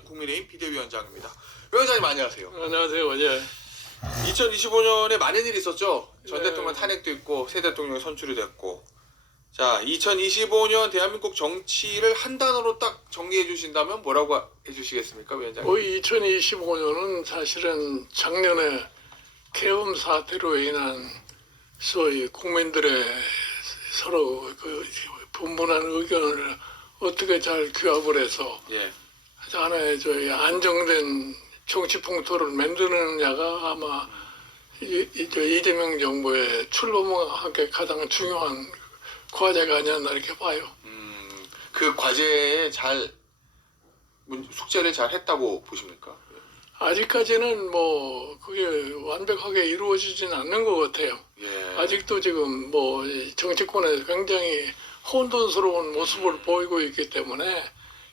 국민의힘 비대위원장입니다. 위원장님 안녕하세요. 안녕하세요. 예. 2025년에 많은 일이 있었죠. 전 네. 대통령 탄핵도 있고 새 대통령이 선출이 됐고. 자, 2025년 대한민국 정치를 한 단어로 딱 정리해 주신다면 뭐라고 해주시겠습니까, 위원장님? 거의 2025년은 사실은 작년에 계엄 사태로 인한 소위 국민들의 서로 그 분분한 의견을 어떻게 잘 규합을 해서 예. 하나의 저희 안정된 정치 풍토를 만드느냐가 아마 이재명 정부의 출범과 함께 가장 중요한 과제가 아니었나 이렇게 봐요. 그 과제에 숙제를 잘 했다고 보십니까? 아직까지는 뭐 그게 완벽하게 이루어지진 않는 것 같아요. 예. 아직도 지금 뭐 정치권에서 굉장히 혼돈스러운 모습을 보이고 있기 때문에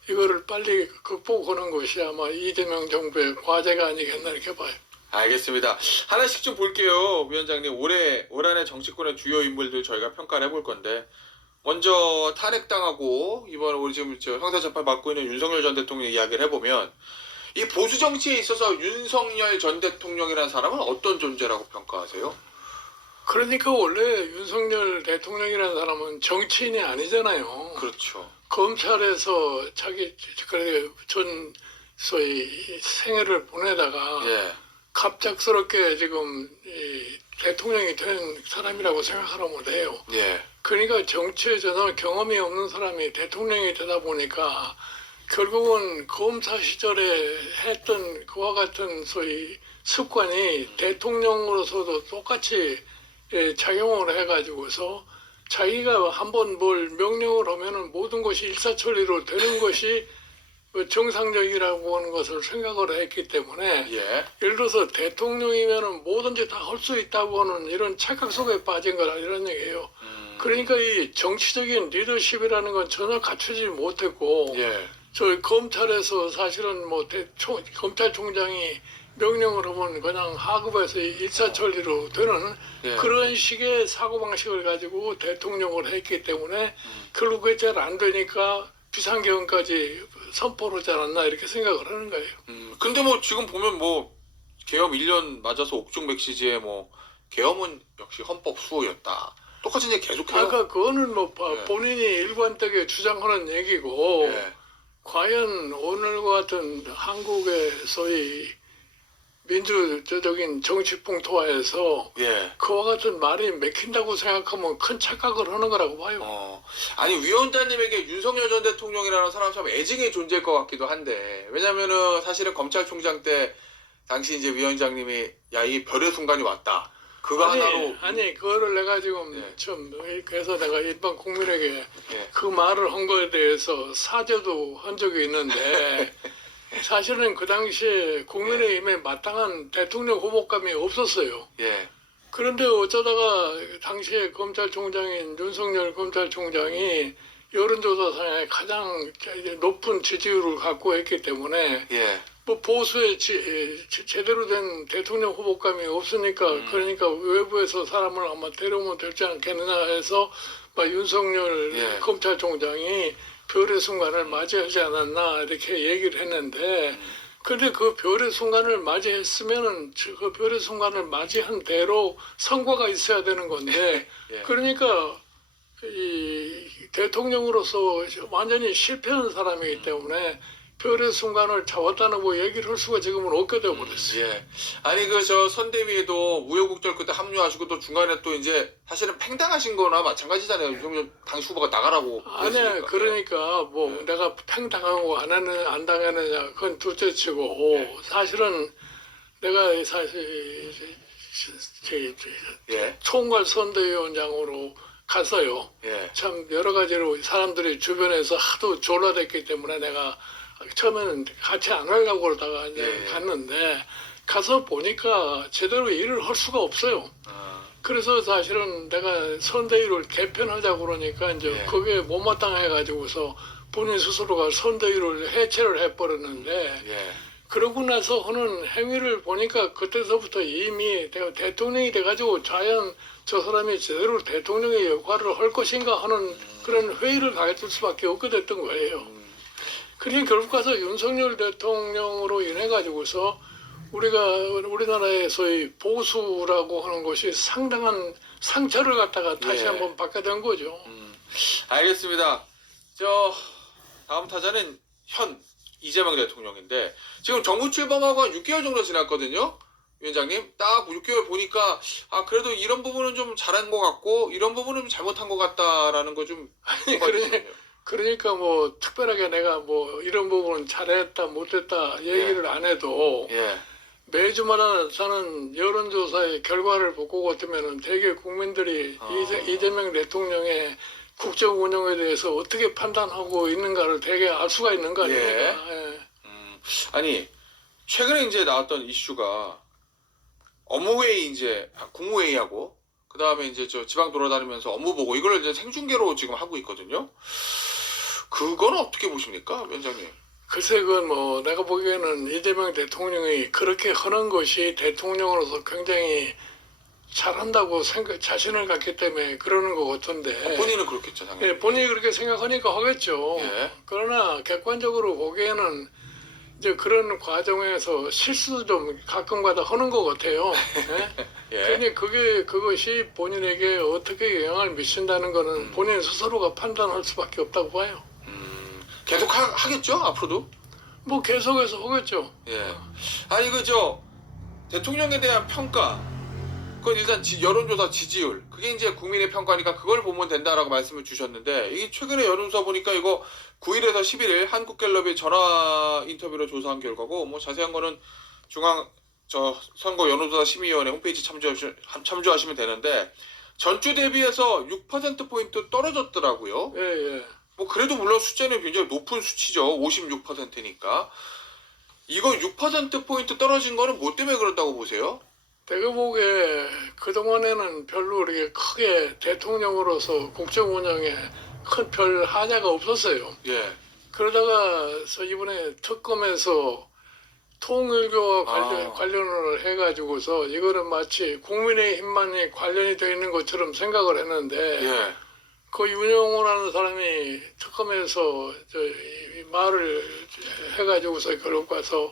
이거를 빨리 극복하는 것이 아마 이재명 정부의 과제가 아니겠나 이렇게 봐요. 알겠습니다. 하나씩 좀 볼게요, 위원장님. 올 한해 정치권의 주요 인물들 저희가 평가를 해볼 건데, 먼저 탄핵당하고 이번 우리 지금 형사재판 받고 있는 윤석열 전 대통령 이야기를 해보면, 이 보수 정치에 있어서 윤석열 전 대통령이라는 사람은 어떤 존재라고 평가하세요? 그러니까 원래 윤석열 대통령이라는 사람은 정치인이 아니잖아요. 그렇죠. 검찰에서 자기 전 소위 생애를 보내다가 예. 갑작스럽게 지금 이 대통령이 된 사람이라고 생각하면 돼요. 예. 그러니까 정치에 전혀 경험이 없는 사람이 대통령이 되다 보니까 결국은 검사 시절에 했던 그와 같은 소위 습관이 대통령으로서도 똑같이 작용을 해가지고서 자기가 한번 뭘 명령을 하면은 모든 것이 일사천리로 되는 것이 정상적이라고 하는 것을 생각을 했기 때문에 예. 예를 들어서 대통령이면은 뭐든지 다 할 수 있다고 하는 이런 착각 속에 빠진 거라 이런 얘기예요. 그러니까 이 정치적인 리더십이라는 건 전혀 갖추지 못했고 예. 저 검찰에서 사실은 뭐 검찰총장이 명령을 하면 그냥 하급에서 일사천리로 되는 예. 그런 식의 사고방식을 가지고 대통령을 했기 때문에 결국 그게 잘 안 되니까 비상계엄까지 선포를 하지 않았나 이렇게 생각을 하는 거예요. 근데 뭐 지금 보면 뭐 계엄 1년 맞아서 옥중백시지에 뭐 계엄은 역시 헌법 수호였다. 똑같은 얘기 계속해요. 아까 그거는 뭐 예. 본인이 일관되게 주장하는 얘기고 예. 과연 오늘과 같은 한국의 소위 민주적인 정치 풍토화에서 예. 그와 같은 말이 맥힌다고 생각하면 큰 착각을 하는 거라고 봐요. 아니 위원장님에게 윤석열 전 대통령이라는 사람 참 애증의 존재일 것 같기도 한데, 왜냐면은 사실은 검찰총장 때 당시 이제 위원장님이 야, 이 별의 순간이 왔다. 그거 하나로 아니 그거를 내가 지금 예. 좀 그래서 내가 일반 국민에게 예. 그 말을 한 거에 대해서 사죄도 한 적이 있는데 사실은 그 당시에 국민의힘에 마땅한 대통령 후보감이 없었어요. 예. 그런데 어쩌다가 당시에 검찰총장인 윤석열 검찰총장이 여론조사상에 가장 높은 지지율을 갖고 했기 때문에 예. 뭐 보수에 제대로 된 대통령 후보감이 없으니까 그러니까 외부에서 사람을 아마 데려오면 되지 않겠느냐 해서 막 윤석열 예. 검찰총장이 별의 순간을 맞이하지 않았나 이렇게 얘기를 했는데 근데 그 별의 순간을 맞이했으면은 그 별의 순간을 맞이한 대로 성과가 있어야 되는 건데 예. 그러니까 이 대통령으로서 완전히 실패한 사람이기 때문에 별의 순간을 잡았다는 뭐 얘기를 할 수가 지금은 없게 되어버렸어요. 예. 아니 그 저 선대위에도 우여곡절 끝에 합류하시고 또 중간에 또 이제 사실은 팽당하신 거나 마찬가지잖아요. 윤석열 당시 후보가 나가라고. 아니야, 그랬으니까. 그러니까 뭐 네. 내가 팽당하고 안 당하느냐 그건 둘째치고 네. 사실은 내가 사실 예. 총괄 선대위원장으로 갔어요. 예. 참 여러 가지로 사람들이 주변에서 하도 졸라댔기 때문에 내가 처음에는 같이 안 하려고 그러다가 이제 예. 갔는데 가서 보니까 제대로 일을 할 수가 없어요. 그래서 사실은 내가 선대위를 개편하자고 그러니까 이제 예. 그게 못마땅해가지고서 본인 스스로가 선대위를 해체를 해버렸는데 예. 그러고 나서 하는 행위를 보니까 그때서부터 이미 내가 대통령이 돼가지고 과연 저 사람이 제대로 대통령의 역할을 할 것인가 하는 그런 회의를 가질 수밖에 없게 됐던 거예요. 그러니 결국 가서 윤석열 대통령으로 인해 가지고서 우리나라의 소위 보수라고 하는 것이 상당한 상처를 갖다가 다시 예. 한번 받게 된 거죠. 알겠습니다. 다음 타자는 현 이재명 대통령인데 지금 정부 출범하고 한 6개월 정도 지났거든요. 위원장님 딱 6개월 보니까 그래도 이런 부분은 좀 잘한 것 같고 이런 부분은 좀 잘못한 것 같다라는 거좀 그러니까 뭐 특별하게 내가 뭐 이런 부분은 잘했다 못했다 얘기를 안 해도 예. 매주마다 사는 여론조사의 결과를 보고 같으면은 대개 국민들이 이재명 대통령의 국정 운영에 대해서 어떻게 판단하고 있는가를 되게 알 수가 있는 거 아닙니까? 예. 아니 최근에 이제 나왔던 이슈가 업무회의 이제 국무회의하고 그 다음에 이제 저 지방 돌아다니면서 업무 보고 이걸 이제 생중계로 지금 하고 있거든요. 그건 어떻게 보십니까, 위원장님? 글쎄 그건 뭐 내가 보기에는 이재명 대통령이 그렇게 하는 것이 대통령으로서 굉장히 잘한다고 자신을 갖기 때문에 그러는 것 같은데 본인은 그렇겠죠, 당연히. 예, 본인이 그렇게 생각하니까 하겠죠. 예. 그러나 객관적으로 보기에는 이제 그런 과정에서 실수도 좀 가끔가다 하는 것 같아요. 예? 예. 그러니 그것이 본인에게 어떻게 영향을 미친다는 거는 본인 스스로가 판단할 수밖에 없다고 봐요. 계속 하겠죠, 앞으로도? 뭐 계속해서 하겠죠. 예. 아니 대통령에 대한 평가. 그건 일단 여론조사 지지율. 그게 이제 국민의 평가니까 그걸 보면 된다라고 말씀을 주셨는데 이게 최근에 여론조사 보니까 이거 9일에서 11일 한국갤럽이 전화 인터뷰로 조사한 결과고 뭐 자세한 거는 선거 여론조사 심의위원회 홈페이지 참조하시면 되는데 전주 대비해서 6%포인트 떨어졌더라고요. 예, 예. 뭐 그래도 물론 숫자는 굉장히 높은 수치죠. 56%니까. 이거 6%포인트 떨어진 거는 뭐 때문에 그런다고 보세요? 내가 보기에 그동안에는 별로 이렇게 크게 대통령으로서 국정 운영에 큰 별 하자가 없었어요. 예. 그러다가 이번에 특검에서 통일교와 관련을 해가지고서 이거는 마치 국민의힘만이 관련이 되어 있는 것처럼 생각을 했는데 예. 그 윤영호라는 사람이 특검에서 이 말을 해가지고서 결국 가서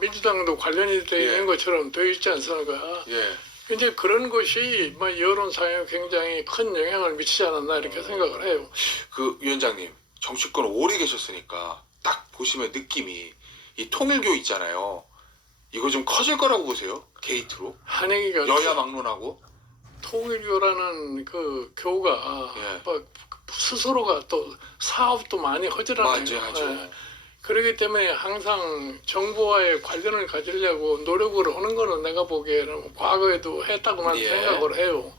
민주당도 관련이 되어 있는 예. 것처럼 되어 있지 않습니까? 예. 이제 그런 것이 여론상에 굉장히 큰 영향을 미치지 않았나 이렇게 생각을 해요. 그 위원장님 정치권 오래 계셨으니까 딱 보시면 느낌이 이 통일교 있잖아요. 이거 좀 커질 거라고 보세요? 게이트로 한행이가 여야 막론하고. 통일교라는 그 교가 예. 막 스스로가 또 사업도 많이 하더라고요. 맞아요. 그렇기 때문에 항상 정부와의 관련을 가지려고 노력을 하는 거는 내가 보기에는 과거에도 했다고만 예. 생각을 해요.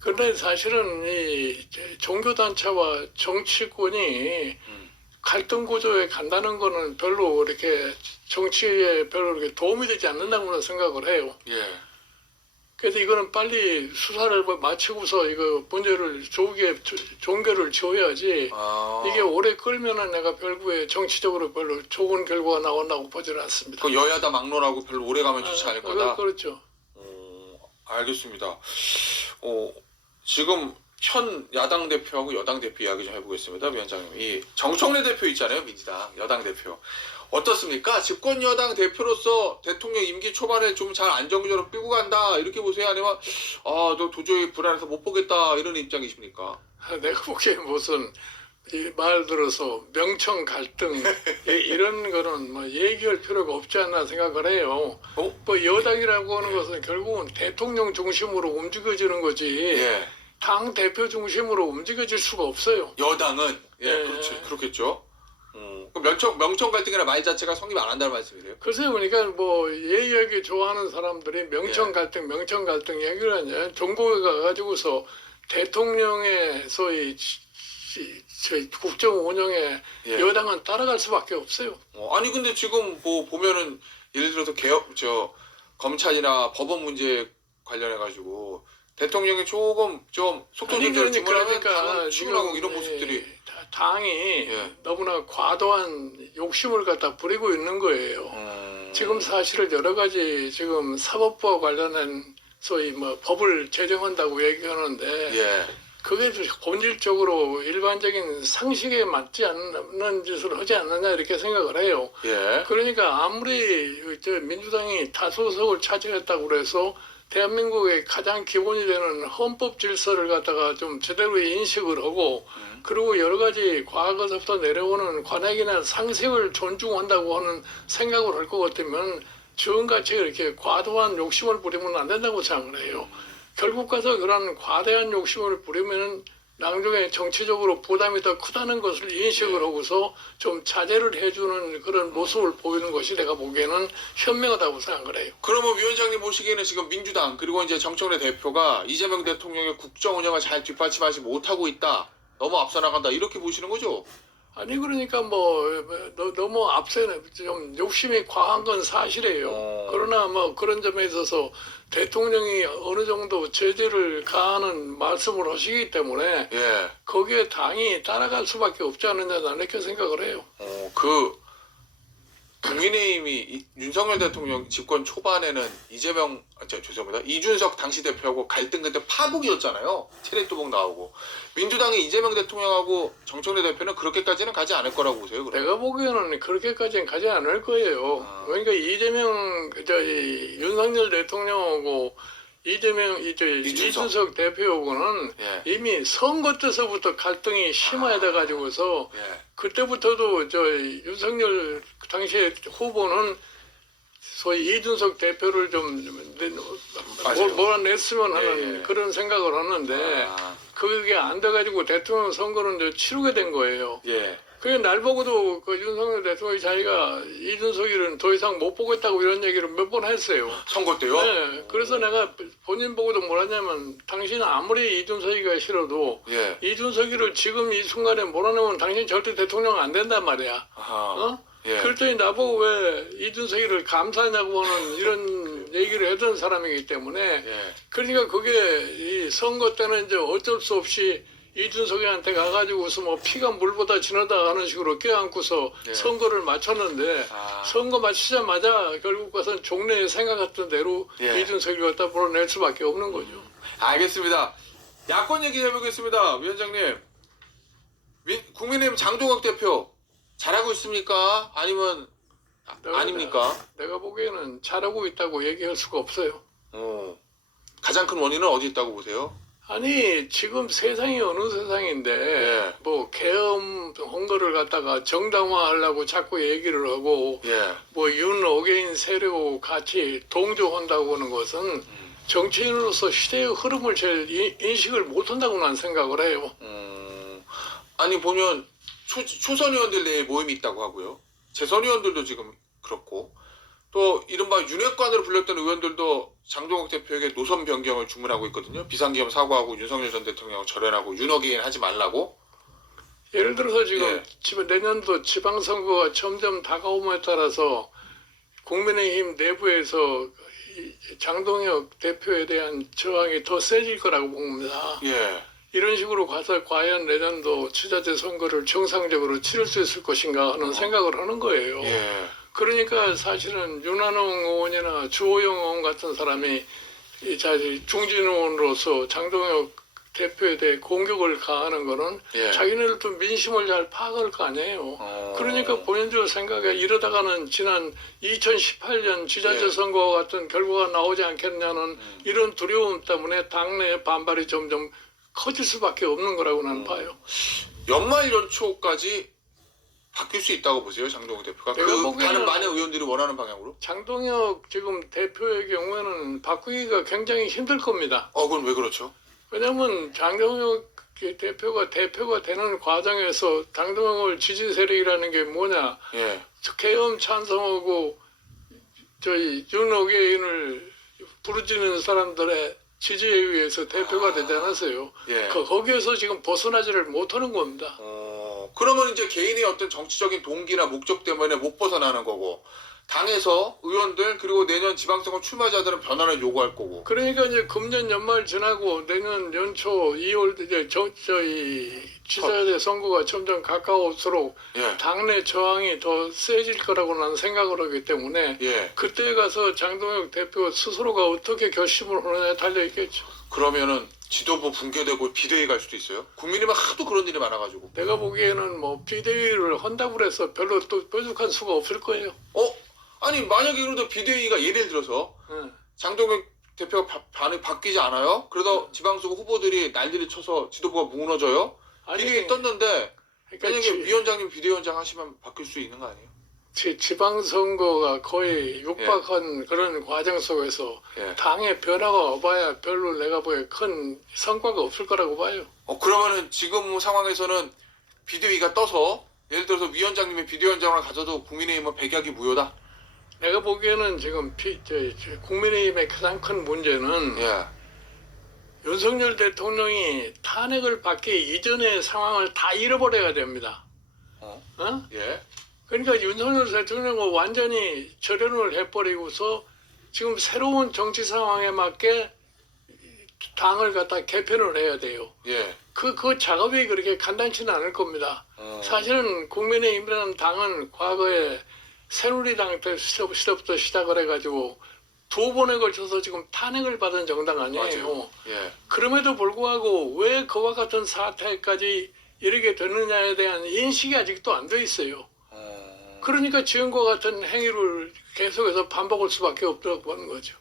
그런데 사실은 이 종교단체와 정치권이 갈등 구조에 간다는 거는 별로 이렇게 정치에 별로 이렇게 도움이 되지 않는다고 생각을 해요. 예. 그래서 이거는 빨리 수사를 마치고서 이거 문제를 종결을 지어야지 이게 오래 끌면은 내가 결국에 정치적으로 별로 좋은 결과가 나온다고 보지는 않습니다. 그 여야다 막론하고 별로 오래 가면 좋지 않을 거다. 그렇죠. 알겠습니다. 지금 현 야당 대표하고 여당 대표 이야기 좀 해보겠습니다, 위원장님. 이 정청래 대표 있잖아요, 민주당 여당 대표. 어떻습니까? 집권 여당 대표로서 대통령 임기 초반에 좀 잘 안정적으로 끌고 간다 이렇게 보세요? 아니면 너 도저히 불안해서 못 보겠다 이런 입장이십니까? 내가 보기엔 무슨 말 들어서 명청 갈등 이런 거는 뭐 얘기할 필요가 없지 않나 생각을 해요. 뭐 여당이라고 하는 것은 결국은 대통령 중심으로 움직여지는 거지. 예. 당 대표 중심으로 움직여질 수가 없어요. 여당은 그렇죠, 그렇겠죠. 명청 갈등이라는 말 자체가 성립 안 한다는 말씀이래요. 글쎄 보니까 뭐 얘기하기 좋아하는 사람들이 명청 갈등 얘기를 하냐. 전국에 가가지고서 대통령의 소위 저희 국정 운영에 여당은 따라갈 수밖에 없어요. 아니 근데 지금 뭐 보면은 예를 들어서 검찰이나 법원 문제 관련해 가지고 대통령이 조금 좀 속도 조절을 주문하면 치고나고 이런 모습들이 당이 너무나 과도한 욕심을 갖다 부리고 있는 거예요. 지금 사실은 여러 가지 지금 사법부와 관련한 소위 뭐 법을 제정한다고 얘기하는데 그게 본질적으로 일반적인 상식에 맞지 않는 짓을 하지 않느냐 이렇게 생각을 해요. 예. 그러니까 아무리 저 민주당이 다수석을 차지했다고 그래서 대한민국의 가장 기본이 되는 헌법 질서를 갖다가 좀 제대로 인식을 하고 그리고 여러 가지 과거서부터 내려오는 관행이나 상식을 존중한다고 하는 생각을 할 것 같으면 지금같이 이렇게 과도한 욕심을 부리면 안 된다고 생각을 해요. 결국 가서 그런 과대한 욕심을 부리면 나중에 정치적으로 부담이 더 크다는 것을 인식을 하고서 좀 자제를 해주는 그런 모습을 보이는 것이 내가 보기에는 현명하다고 생각을 해요. 그러면 위원장님 보시기에는 지금 민주당 그리고 이제 정청래 대표가 이재명 대통령의 국정 운영을 잘 뒷받침하지 못하고 있다. 너무 앞서 나간다. 이렇게 보시는 거죠? 아니 그러니까 뭐 너무 앞서는 좀 욕심이 과한 건 사실이에요. 그러나 뭐 그런 점에 있어서 대통령이 어느 정도 제재를 가하는 말씀을 하시기 때문에 예. 거기에 당이 따라갈 수밖에 없지 않느냐 나는 이렇게 생각을 해요. 국민의힘이 윤석열 대통령 집권 초반에는 죄송합니다. 이준석 당시 대표하고 갈등 그때 파국이었잖아요. 체리또복 나오고. 민주당이 이재명 대통령하고 정청래 대표는 그렇게까지는 가지 않을 거라고 보세요. 그럼? 내가 보기에는 그렇게까지는 가지 않을 거예요. 그러니까 윤석열 대통령하고 이준석 대표하고는 예. 이미 선거 때서부터 갈등이 심화돼 가지고서 예. 그때부터도 윤석열 당시의 후보는 소위 이준석 대표를 좀 맞아요. 몰아냈으면 하는 예, 예. 그런 생각을 하는데 그게 안 돼가지고 대통령 선거는 이제 치르게 된 거예요. 예. 그게 날 보고도 그 윤석열 대통령이 자기가 이준석이는 더 이상 못 보겠다고 이런 얘기를 몇 번 했어요. 선거 때요? 네, 그래서 내가 본인 보고도 뭐라냐면 당신은 아무리 이준석이가 싫어도 예. 이준석이를 지금 이 순간에 몰아내면 당신 절대 대통령 안 된단 말이야. 아하. 예. 그랬더니 나보고 왜 이준석이를 감사하냐고 하는 이런 얘기를 했던 사람이기 때문에 예. 그러니까 그게 이 선거 때는 이제 어쩔 수 없이 이준석이한테 가가지고서 뭐 피가 물보다 진하다 하는 식으로 껴안고서 예. 선거를 마쳤는데 선거 마치자마자 결국 가서는 종래에 생각했던 대로 예. 이준석이를 갖다 몰아낼 수밖에 없는 거죠. 알겠습니다. 야권 얘기 해보겠습니다. 위원장님. 국민의힘 장동혁 대표 잘하고 있습니까? 아니면 아닙니까? 내가 보기에는 잘하고 있다고 얘기할 수가 없어요. 가장 큰 원인은 어디 있다고 보세요? 아니 지금 세상이 어느 세상인데 예. 뭐 계엄한 거를 갖다가 정당화하려고 자꾸 얘기를 하고 예. 뭐 윤어게인 세력하고 같이 동조한다고 하는 것은 정치인으로서 시대의 흐름을 제일 인식을 못한다고 난 생각을 해요. 아니 보면 초선 의원들 내에 모임이 있다고 하고요. 재선 의원들도 지금 그렇고 또 이른바 윤핵관으로 불렸던 의원들도 장동혁 대표에게 노선 변경을 주문하고 있거든요. 비상계엄 사과하고 윤석열 전 대통령 절연하고 윤어게인 하지 말라고. 예를 들어서 지금 예. 내년도 지방선거가 점점 다가옴에 따라서 국민의힘 내부에서 장동혁 대표에 대한 저항이 더 세질 거라고 봅니다. 예. 이런 식으로 가서 과연 내년도 지자체 선거를 정상적으로 치를 수 있을 것인가 하는 생각을 하는 거예요. 예. 그러니까 사실은 윤한홍 의원이나 주호영 의원 같은 사람이 중진 의원으로서 장동혁 대표에 대해 공격을 가하는 거는 예. 자기네들도 민심을 잘 파악할 거 아니에요. 그러니까 본인들 생각에 이러다가는 지난 2018년 지자체 예. 선거와 같은 결과가 나오지 않겠냐는 이런 두려움 때문에 당내 반발이 점점 커질 수밖에 없는 거라고 나는 봐요. 연말 연초까지 바뀔 수 있다고 보세요, 장동혁 대표가? 내가 보기에는 다른 많은 의원들이 원하는 방향으로? 장동혁 지금 대표의 경우에는 바꾸기가 굉장히 힘들 겁니다. 그건 왜 그렇죠? 왜냐하면 장동혁 대표가 되는 과정에서 장동혁을 지지 세력이라는 게 뭐냐? 예. 계엄 찬성하고 윤어게인을 부르짖는 사람들의 지지에 의해서 대표가 되지 않았어요. 예. 거기에서 지금 벗어나지를 못하는 겁니다. 그러면 이제 개인의 어떤 정치적인 동기나 목적 때문에 못 벗어나는 거고, 당에서 의원들 그리고 내년 지방선거 출마자들은 변화를 요구할 거고. 그러니까 이제 금년 연말 지나고 내년 연초 2월 이제 지자체 선거가 점점 가까울수록 예. 당내 저항이 더 세질 거라고 나는 생각을 하기 때문에 예. 그때 가서 장동혁 대표 스스로가 어떻게 결심을 하느냐에 달려 있겠죠. 그러면은 지도부 붕괴되고 비대위 갈 수도 있어요. 국민의힘은 하도 그런 일이 많아가지고. 내가 보기에는 뭐 비대위를 한다고 해서 별로 또 뾰족한 수가 없을 거예요. 아니 만약에 이러다 비대위가 예를 들어서 예. 장동혁 대표가 반응이 바뀌지 않아요? 그러다 지방선거 후보들이 난리를 쳐서 지도부가 무너져요? 비대위 떴는데 그러니까 만약에 위원장님 비대위원장 하시면 바뀔 수 있는 거 아니에요? 지방선거가 거의 육박한 그런 과정 속에서 예. 당의 변화가 와봐야 별로 내가 보기에 큰 성과가 없을 거라고 봐요. 그러면은 지금 상황에서는 비대위가 떠서 예를 들어서 위원장님이 비대위원장을 가져도 국민의힘은 백약이 무효다? 내가 보기에는 지금 국민의힘의 가장 큰 문제는 예. 윤석열 대통령이 탄핵을 받기 이전의 상황을 다 잃어버려야 됩니다. 어? 어? 예. 그러니까 윤석열 대통령은 완전히 절연을 해버리고서 지금 새로운 정치 상황에 맞게 당을 갖다 개편을 해야 돼요. 예. 그 작업이 그렇게 간단치는 않을 겁니다. 사실은 국민의힘이라는 당은 과거에 새누리당 때 시절부터 시작을 해가지고 두 번에 걸쳐서 지금 탄핵을 받은 정당 아니에요. 맞아요. 예. 그럼에도 불구하고 왜 그와 같은 사태까지 이르게 됐느냐에 대한 인식이 아직도 안 돼 있어요. 그러니까 지금과 같은 행위를 계속해서 반복할 수밖에 없다고 하는 거죠.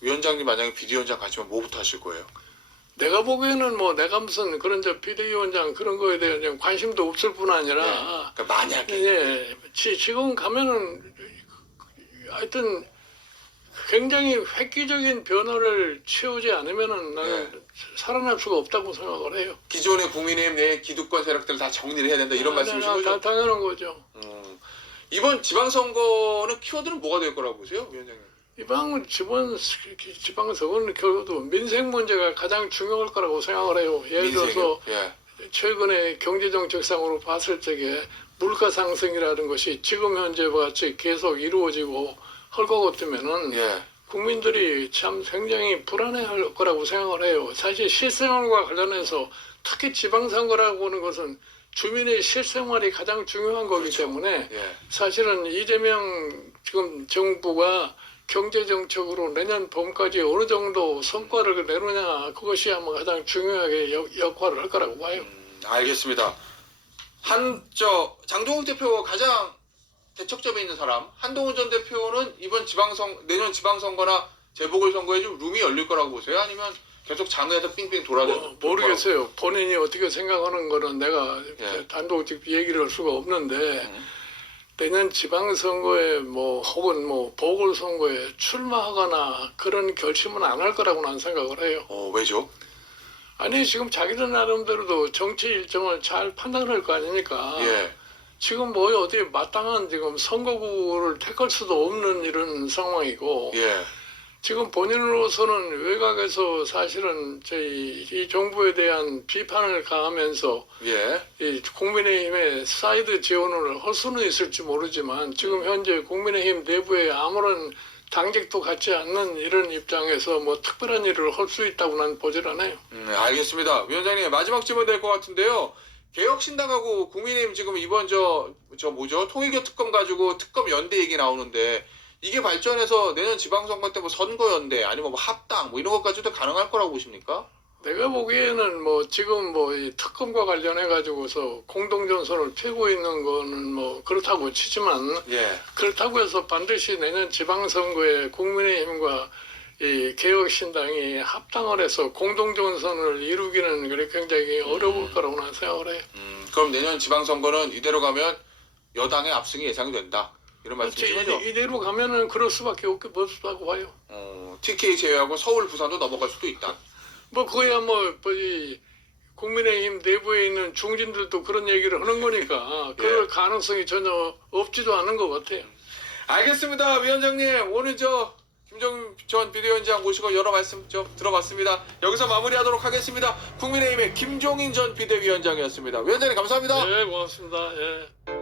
위원장님 만약에 비대위원장 가시면 뭐부터 하실 거예요? 내가 보기에는 뭐 내가 무슨 그런 비대위원장 그런 거에 대한 관심도 없을 뿐 아니라 예. 그러니까 만약에 예, 지금 가면은 하여튼 굉장히 획기적인 변화를 채우지 않으면은 나는 살아날 수가 없다고 생각을 해요. 기존의 국민의힘 내 기득권 세력들 다 정리를 해야 된다 이런 말씀이신 거죠? 다 당연한 거죠. 이번 지방선거는 키워드는 뭐가 될 거라고 보세요, 위원장님? 지방선거는 결국도 민생 문제가 가장 중요할 거라고 생각을 해요. 예를 들어서 예. 최근에 경제정책상으로 봤을 적에 물가 상승이라는 것이 지금 현재와 같이 계속 이루어지고 할 것 같으면은 예. 국민들이 참 굉장히 불안해할 거라고 생각을 해요. 사실 실생활과 관련해서 특히 지방선거라고 하는 것은 주민의 실생활이 가장 중요한 거기 때문에 예. 사실은 이재명 지금 정부가 경제정책으로 내년 봄까지 어느 정도 성과를 내느냐 그것이 아마 가장 중요하게 역할을 할 거라고 봐요. 알겠습니다. 장동욱 대표가 가장 대척점에 있는 사람 한동훈 전 대표는 내년 지방선거나 재보궐선거에 좀 룸이 열릴 거라고 보세요? 아니면 계속 장외에서 삥삥 돌아다니는 모르겠어요. 본인이 어떻게 생각하는 거는 내가 예. 단독 얘기를 할 수가 없는데 내년 지방선거에 혹은 보궐선거에 출마하거나 그런 결심은 안 할 거라고 난 생각을 해요. 왜죠? 아니 지금 자기들 나름대로도 정치 일정을 잘 판단할 거 아닙니까? 예. 지금 어디 마땅한 지금 선거구를 택할 수도 없는 이런 상황이고 예. 지금 본인으로서는 외곽에서 사실은 이 정부에 대한 비판을 가하면서 예. 이 국민의힘의 사이드 지원을 할 수는 있을지 모르지만 지금 현재 국민의힘 내부에 아무런 당직도 갖지 않는 이런 입장에서 특별한 일을 할 수 있다고 난 보질 않아요. 알겠습니다. 위원장님 마지막 질문 될 것 같은데요. 개혁신당하고 국민의힘 지금 이번 통일교 특검 가지고 특검 연대 얘기 나오는데 이게 발전해서 내년 지방선거 때 선거연대 아니면 합당 이런 것까지도 가능할 거라고 보십니까? 내가 보기에는 지금 이 특검과 관련해 가지고서 공동전선을 펴고 있는 거는 그렇다고 치지만 예. 그렇다고 해서 반드시 내년 지방선거에 국민의힘과 이 개혁신당이 합당을 해서 공동전선을 이루기는 그래 굉장히 어려울 거라고 나는 생각을 해요. 그럼 내년 지방선거는 이대로 가면 여당의 압승이 예상이 된다. 이런 말씀이신 거죠? 이대로 가면은 그럴 수밖에 없다고 봐요. TK 제외하고 서울, 부산도 넘어갈 수도 있다. 그거야 이 국민의힘 내부에 있는 중진들도 그런 얘기를 하는 거니까 그럴 가능성이 전혀 없지도 않은 것 같아요. 알겠습니다. 위원장님 오늘 김종인 전 비대위원장 모시고 여러 말씀 들어봤습니다. 여기서 마무리하도록 하겠습니다. 국민의힘의 김종인 전 비대위원장이었습니다. 위원장님 감사합니다. 네, 고맙습니다. 예.